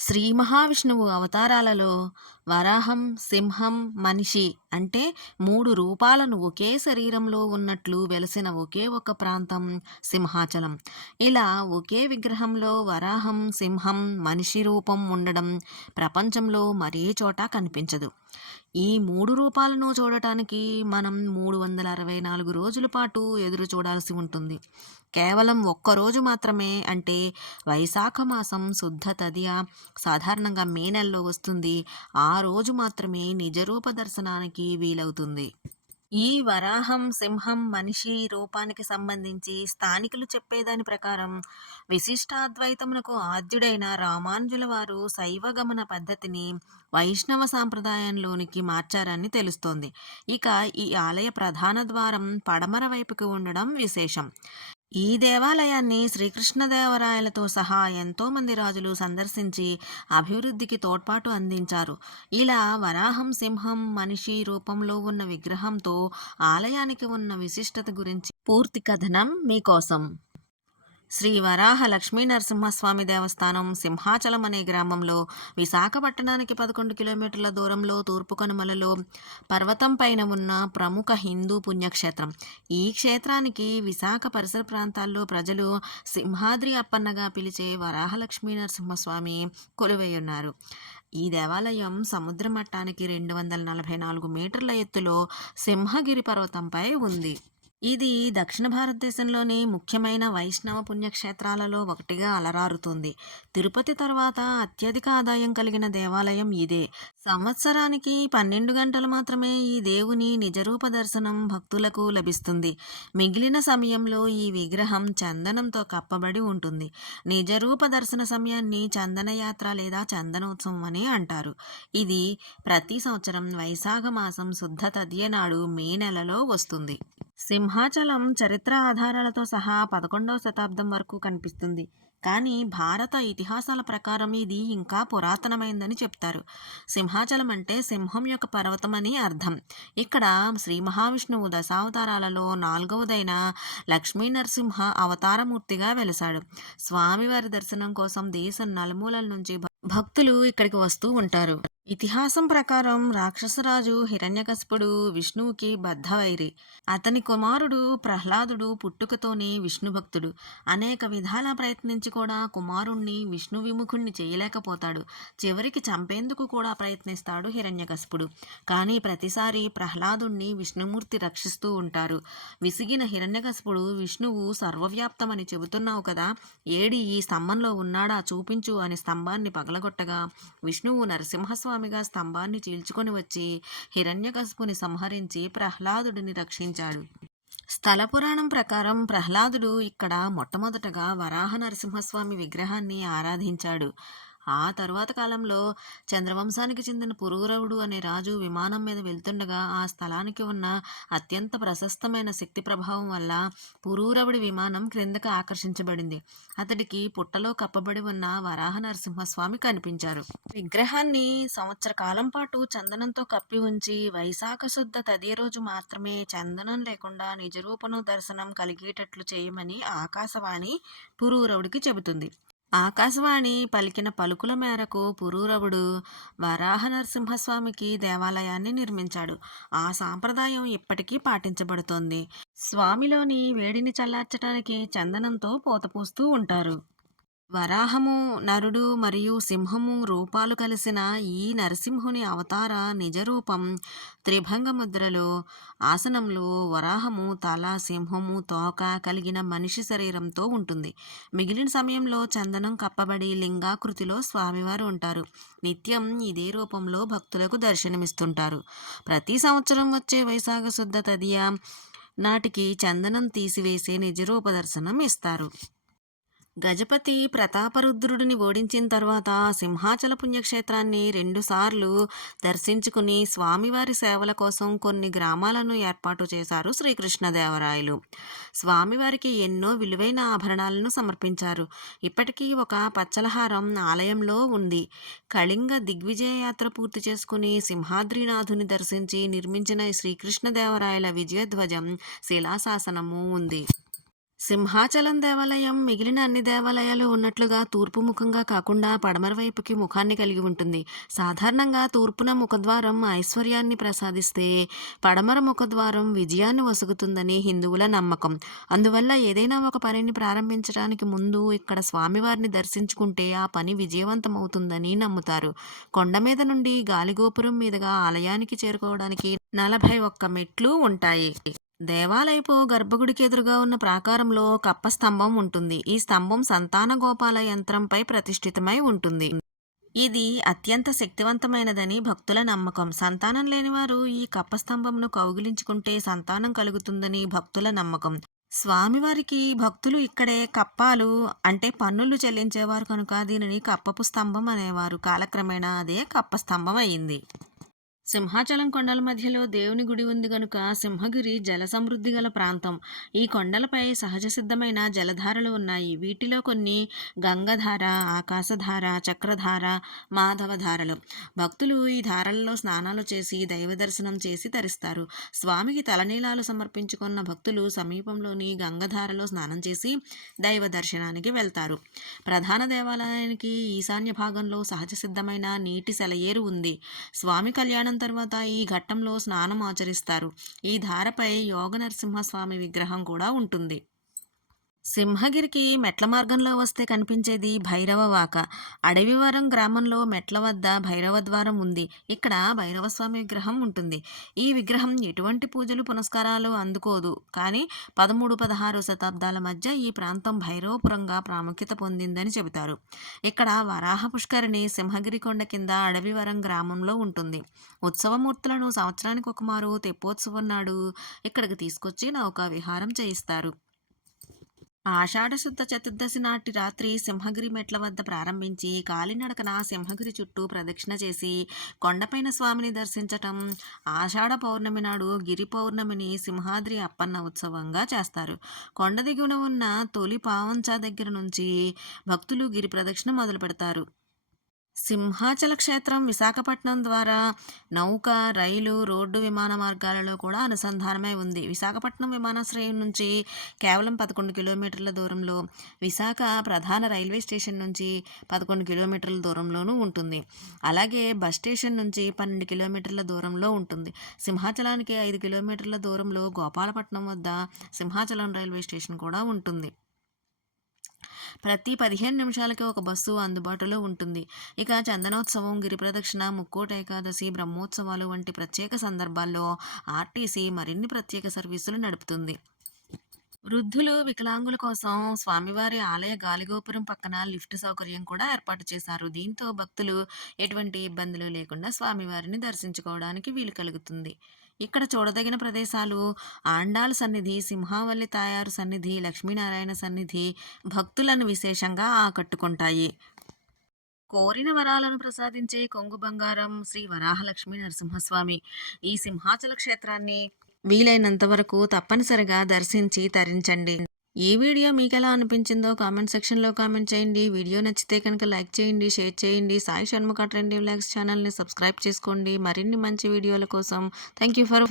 శ్రీ మహావిష్ణువు అవతారాలలో వరాహం సింహం మనిషి అంటే మూడు రూపాలను ఒకే శరీరంలో ఉన్నట్లు వెలసిన ఒకే ఒక ప్రాంతం సింహాచలం. ఇలా ఒకే విగ్రహంలో వరాహం సింహం మనిషి రూపం ఉండడం ప్రపంచంలో మరే చోట కనిపించదు. ఈ మూడు రూపాలను చూడటానికి మనం మూడు వందల అరవై నాలుగు రోజుల పాటు ఎదురు చూడాల్సి ఉంటుంది. కేవలం ఒక్కరోజు మాత్రమే అంటే వైశాఖ మాసం శుద్ధ తదియ సాధారణంగా మే నెలలో వస్తుంది. ఆ రోజు మాత్రమే నిజరూప దర్శనానికి వీలవుతుంది. ఈ వరాహం సింహం మనిషి రూపానికి సంబంధించి స్థానికులు చెప్పేదాని ప్రకారం విశిష్టాద్వైతమునకు ఆద్యుడైన రామానుజుల వారు శైవగమన పద్ధతిని వైష్ణవ సాంప్రదాయంలోనికి మార్చారని తెలుస్తోంది. ఇక ఈ ఆలయ ప్రధాన ద్వారం పడమర వైపుకి ఉండడం విశేషం. ఈ దేవాలయాన్ని శ్రీకృష్ణదేవరాయలతో సహా ఎంతోమంది రాజులు సందర్శించి అభివృద్ధికి తోడ్పాటు అందించారు. ఇలా వరాహం సింహం మనిషి రూపంలో ఉన్న విగ్రహంతో ఆలయానికి ఉన్న విశిష్టత గురించి పూర్తి కథనం మీకోసం. శ్రీ వరాహ లక్ష్మీ నరసింహస్వామి దేవస్థానం సింహాచలం అనే గ్రామంలో విశాఖపట్టణానికి పదకొండు కిలోమీటర్ల దూరంలో తూర్పు కనుమలలో పర్వతం పైన ఉన్న ప్రముఖ హిందూ పుణ్యక్షేత్రం. ఈ క్షేత్రానికి విశాఖ పరిసర ప్రాంతాల్లో ప్రజలు సింహాద్రి అప్పన్నగా పిలిచే వరాహ లక్ష్మీ నరసింహస్వామి కొలువై ఈ దేవాలయం సముద్ర మట్టానికి రెండు వందల నలభై నాలుగు మీటర్ల ఎత్తులో సింహగిరి పర్వతంపై ఉంది. ఇది దక్షిణ భారతదేశంలోని ముఖ్యమైన వైష్ణవ పుణ్యక్షేత్రాలలో ఒకటిగా అలరారుతుంది. తిరుపతి తర్వాత అత్యధిక ఆదాయం కలిగిన దేవాలయం ఇదే. సంవత్సరానికి పన్నెండు గంటలు మాత్రమే ఈ దేవుని నిజరూప దర్శనం భక్తులకు లభిస్తుంది. మిగిలిన సమయంలో ఈ విగ్రహం చందనంతో కప్పబడి ఉంటుంది. నిజరూప దర్శన సమయాన్ని చందనయాత్ర లేదా చందనోత్సవం అని అంటారు. ఇది ప్రతి సంవత్సరం వైశాఖ మాసం శుద్ధ తదియ నాడు మే నెలలో వస్తుంది. సింహాచలం చరిత్ర ఆధారాలతో సహా పదకొండవ శతాబ్దం వరకు కనిపిస్తుంది. కానీ భారత ఇతిహాసాల ప్రకారం ఇది ఇంకా పురాతనమైందని చెప్తారు. సింహాచలం అంటే సింహం యొక్క పర్వతం అని అర్థం. ఇక్కడ శ్రీ మహావిష్ణువు దశావతారాలలో నాలుగవదైన లక్ష్మీ నరసింహ అవతారమూర్తిగా వెలిశాడు. స్వామివారి దర్శనం కోసం దేశం నలుమూలల నుంచి భక్తులు ఇక్కడికి వస్తూ ఉంటారు. ఇతిహాసం ప్రకారం రాక్షసరాజు హిరణ్యకశిపుడు విష్ణువుకి బద్ధవైరి. అతని కుమారుడు ప్రహ్లాదుడు పుట్టుకతోనే విష్ణు భక్తుడు అనేక విధాల ప్రయత్నించి కూడా కుమారుణ్ణి విష్ణు విముఖుణ్ణి చేయలేకపోతాడు. చివరికి చంపేందుకు కూడా ప్రయత్నిస్తాడు హిరణ్యకశిపుడు. కానీ ప్రతిసారి ప్రహ్లాదుణ్ణి విష్ణుమూర్తి రక్షిస్తూ ఉంటారు. విసిగిన హిరణ్యకశిపుడు విష్ణువు సర్వవ్యాప్తమని చెబుతున్నావు కదా ఏడి ఈ స్తంభంలో ఉన్నాడా చూపించు అని స్తంభాన్ని పగలగొట్టగా విష్ణువు నరసింహస్వామి స్వామిగా స్తంభాన్ని చీల్చుకొని వచ్చి హిరణ్యకశుపుని సంహరించి ప్రహ్లాదుడిని రక్షించాడు. స్థల పురాణం ప్రకారం ప్రహ్లాదుడు ఇక్కడ మొట్టమొదటగా వరాహ నరసింహస్వామి విగ్రహాన్ని ఆరాధించాడు. ఆ తరువాత కాలంలో చంద్రవంశానికి చెందిన పురూరవుడు అనే రాజు విమానం మీద వెళ్తుండగా ఆ స్థలానికి ఉన్న అత్యంత ప్రశస్తమైన శక్తి ప్రభావం వల్ల పురూరవుడి విమానం క్రిందకు ఆకర్షించబడింది. అతడికి పుట్టలో కప్పబడి ఉన్న వరాహ నరసింహస్వామి కనిపించారు. విగ్రహాన్ని సంవత్సర కాలం పాటు చందనంతో కప్పి ఉంచి వైశాఖ శుద్ధ తదే రోజు మాత్రమే చందనం లేకుండా నిజరూపను దర్శనం కలిగేటట్లు చేయమని ఆకాశవాణి పురూరవుడికి చెబుతుంది. ఆకాశవాణి పలికిన పలుకుల మేరకు పురూరవుడు వరాహ నరసింహస్వామికి దేవాలయాన్ని నిర్మించాడు. ఆ సాంప్రదాయం ఇప్పటికీ పాటించబడుతోంది. స్వామిలోని వేడిని చల్లార్చడానికి చందనంతో పూత పూస్తూ ఉంటారు. వరాహము నరుడు మరియు సింహము రూపాలు కలిసిన ఈ నరసింహుని అవతార నిజరూపం త్రిభంగముద్రలో ఆసనంలో వరాహము తల సింహము తోక కలిగిన మనిషి శరీరంతో ఉంటుంది. మిగిలిన సమయంలో చందనం కప్పబడి లింగాకృతిలో స్వామివారు ఉంటారు. నిత్యం ఇదే రూపంలో భక్తులకు దర్శనమిస్తుంటారు. ప్రతి సంవత్సరం వచ్చే వైశాఖ శుద్ధ తదియ నాటికి చందనం తీసివేసే నిజరూప దర్శనం ఇస్తారు గజపతి ప్రతాపరుద్రుడిని ఓడించిన తర్వాత సింహాచల పుణ్యక్షేత్రాన్ని రెండుసార్లు దర్శించుకుని స్వామివారి సేవల కోసం కొన్ని గ్రామాలను ఏర్పాటు చేశారు శ్రీకృష్ణదేవరాయలు. స్వామివారికి ఎన్నో విలువైన ఆభరణాలను సమర్పించారు. ఇప్పటికీ ఒక పచ్చలహారం ఆలయంలో ఉంది. కళింగ దిగ్విజయ యాత్ర పూర్తి చేసుకుని సింహాద్రినాథుని దర్శించి నిర్మించిన శ్రీకృష్ణదేవరాయల విజయధ్వజం శిలాశాసనము ఉంది. సింహాచలం దేవాలయం మిగిలిన అన్ని దేవాలయాలు ఉన్నట్లుగా తూర్పు ముఖంగా కాకుండా పడమర వైపుకి ముఖాన్ని కలిగి ఉంటుంది. సాధారణంగా తూర్పున ముఖద్వారం ఐశ్వర్యాన్ని ప్రసాదిస్తే పడమర ముఖద్వారం విజయాన్ని వసుగుతుందని హిందువుల నమ్మకం. అందువల్ల ఏదైనా ఒక పనిని ప్రారంభించడానికి ముందు ఇక్కడ స్వామివారిని దర్శించుకుంటే ఆ పని విజయవంతమవుతుందని నమ్ముతారు. కొండ మీద నుండి గాలిగోపురం మీదుగా ఆలయానికి చేరుకోవడానికి నలభై ఒక్క మెట్లు ఉంటాయి. దేవాలయపు గర్భగుడికి ఎదురుగా ఉన్న ప్రాకారంలో కప్ప స్తంభం ఉంటుంది. ఈ స్తంభం సంతాన గోపాల యంత్రంపై ప్రతిష్ఠితమై ఉంటుంది. ఇది అత్యంత శక్తివంతమైనదని భక్తుల నమ్మకం. సంతానం లేనివారు ఈ కప్ప స్తంభంను కౌగిలించుకుంటే సంతానం కలుగుతుందని భక్తుల నమ్మకం. స్వామివారికి భక్తులు ఇక్కడే కప్పాలు అంటే పన్నులు చెల్లించేవారు కనుక దీనిని కప్పపు స్తంభం అనేవారు. కాలక్రమేణా అదే కప్ప స్తంభం అయింది. సింహాచలం కొండల మధ్యలో దేవుని గుడి ఉంది గనుక సింహగిరి జల సమృద్ధి గల ప్రాంతం. ఈ కొండలపై సహజ సిద్ధమైన జలధారలు ఉన్నాయి. వీటిలో కొన్ని గంగధార ఆకాశధార చక్రధార మాధవధారలు. భక్తులు ఈ ధారలలో స్నానాలు చేసి దైవ దర్శనం చేసి తరిస్తారు. స్వామికి తలనీలాలు సమర్పించుకున్న భక్తులు సమీపంలోని గంగధారలో స్నానం చేసి దైవ దర్శనానికి వెళ్తారు. ప్రధాన దేవాలయానికి ఈశాన్య భాగంలో సహజ సిద్ధమైన నీటి సెలయేరు ఉంది. స్వామి కళ్యాణం తర్వాత ఈ ఘట్టంలో స్నానం ఆచరిస్తారు. ఈ ధారపై యోగ నరసింహస్వామి విగ్రహం కూడా ఉంటుంది. సింహగిరికి మెట్ల మార్గంలో వస్తే కనిపించేది భైరవ వాక. అడవివరం గ్రామంలో మెట్ల వద్ద భైరవ ద్వారం ఉంది. ఇక్కడ భైరవస్వామి విగ్రహం ఉంటుంది. ఈ విగ్రహం ఎటువంటి పూజలు పునస్కారాలు అందుకోదు. కానీ పదమూడు పదహారు శతాబ్దాల మధ్య ఈ ప్రాంతం భైరవపురంగా ప్రాముఖ్యత పొందిందని చెబుతారు. ఇక్కడ వరాహ పుష్కరిణి సింహగిరి కొండ కింద అడవివరం గ్రామంలో ఉంటుంది. ఉత్సవమూర్తులను సంవత్సరానికి ఒకమారు తెప్పోత్సవం నాడు ఇక్కడికి తీసుకొచ్చి నౌకా విహారం చేయిస్తారు. ఆషాఢశుద్ధ చతుర్దశి నాటి రాత్రి సింహగిరి మెట్ల వద్ద ప్రారంభించి కాలినడకన సింహగిరి చుట్టూ ప్రదక్షిణ చేసి కొండపైన స్వామిని దర్శించటం ఆషాఢ పౌర్ణమి నాడు గిరి పౌర్ణమిని సింహాద్రి అప్పన్న ఉత్సవంగా చేస్తారు. కొండ దిగువన ఉన్న తొలి పావంచా దగ్గర నుంచి భక్తులు గిరి ప్రదక్షిణ మొదలు పెడతారు సింహాచల క్షేత్రం విశాఖపట్నం ద్వారా నౌక రైలు రోడ్డు విమాన మార్గాలలో కూడా అనుసంధానమై ఉంది. విశాఖపట్నం విమానాశ్రయం నుంచి కేవలం పదకొండు కిలోమీటర్ల దూరంలో విశాఖ ప్రధాన రైల్వే స్టేషన్ నుంచి పదకొండు కిలోమీటర్ల దూరంలోనూ ఉంటుంది. అలాగే బస్ స్టేషన్ నుంచి పన్నెండు కిలోమీటర్ల దూరంలో ఉంటుంది. సింహాచలానికి ఐదు కిలోమీటర్ల దూరంలో గోపాలపట్నం వద్ద సింహాచలం రైల్వే స్టేషన్ కూడా ఉంటుంది. ప్రతి పదిహేను నిమిషాలకి ఒక బస్సు అందుబాటులో ఉంటుంది. ఇక చందనోత్సవం గిరి ప్రదక్షిణ ముక్కోట ఏకాదశి బ్రహ్మోత్సవాలు వంటి ప్రత్యేక సందర్భాల్లో ఆర్టీసీ మరిన్ని ప్రత్యేక సర్వీసులు నడుపుతుంది. వృద్ధులు వికలాంగుల కోసం స్వామివారి ఆలయ గాలిగోపురం పక్కన లిఫ్ట్ సౌకర్యం కూడా ఏర్పాటు చేశారు. దీంతో భక్తులు ఎటువంటి ఇబ్బందులు లేకుండా స్వామివారిని దర్శించుకోవడానికి వీలు కలుగుతుంది. ఇక్కడ చూడదగిన ప్రదేశాలు ఆండాల్ సన్నిధి సింహావల్లి తాయారు సన్నిధి లక్ష్మీనారాయణ సన్నిధి భక్తులను విశేషంగా ఆకట్టుకుంటాయి. కోరిన వరాలను ప్రసాదించే కొంగు బంగారం శ్రీ వరాహలక్ష్మీ నరసింహస్వామి. ఈ సింహాచల క్షేత్రాన్ని వీలైనంత వరకు తప్పనిసరిగా దర్శించి తరించండి. ఈ వీడియో మీకు ఎలా అనిపించిందో కామెంట్ సెక్షన్లో కామెంట్ చేయండి. వీడియో నచ్చితే కనుక లైక్ చేయండి షేర్ చేయండి. సాయి షణ్ముఖ ట్రెండీ వ్లాగ్స్ ఛానల్ని సబ్స్క్రైబ్ చేసుకోండి. మరిన్ని మంచి వీడియోల కోసం థ్యాంక్ యూ ఫర్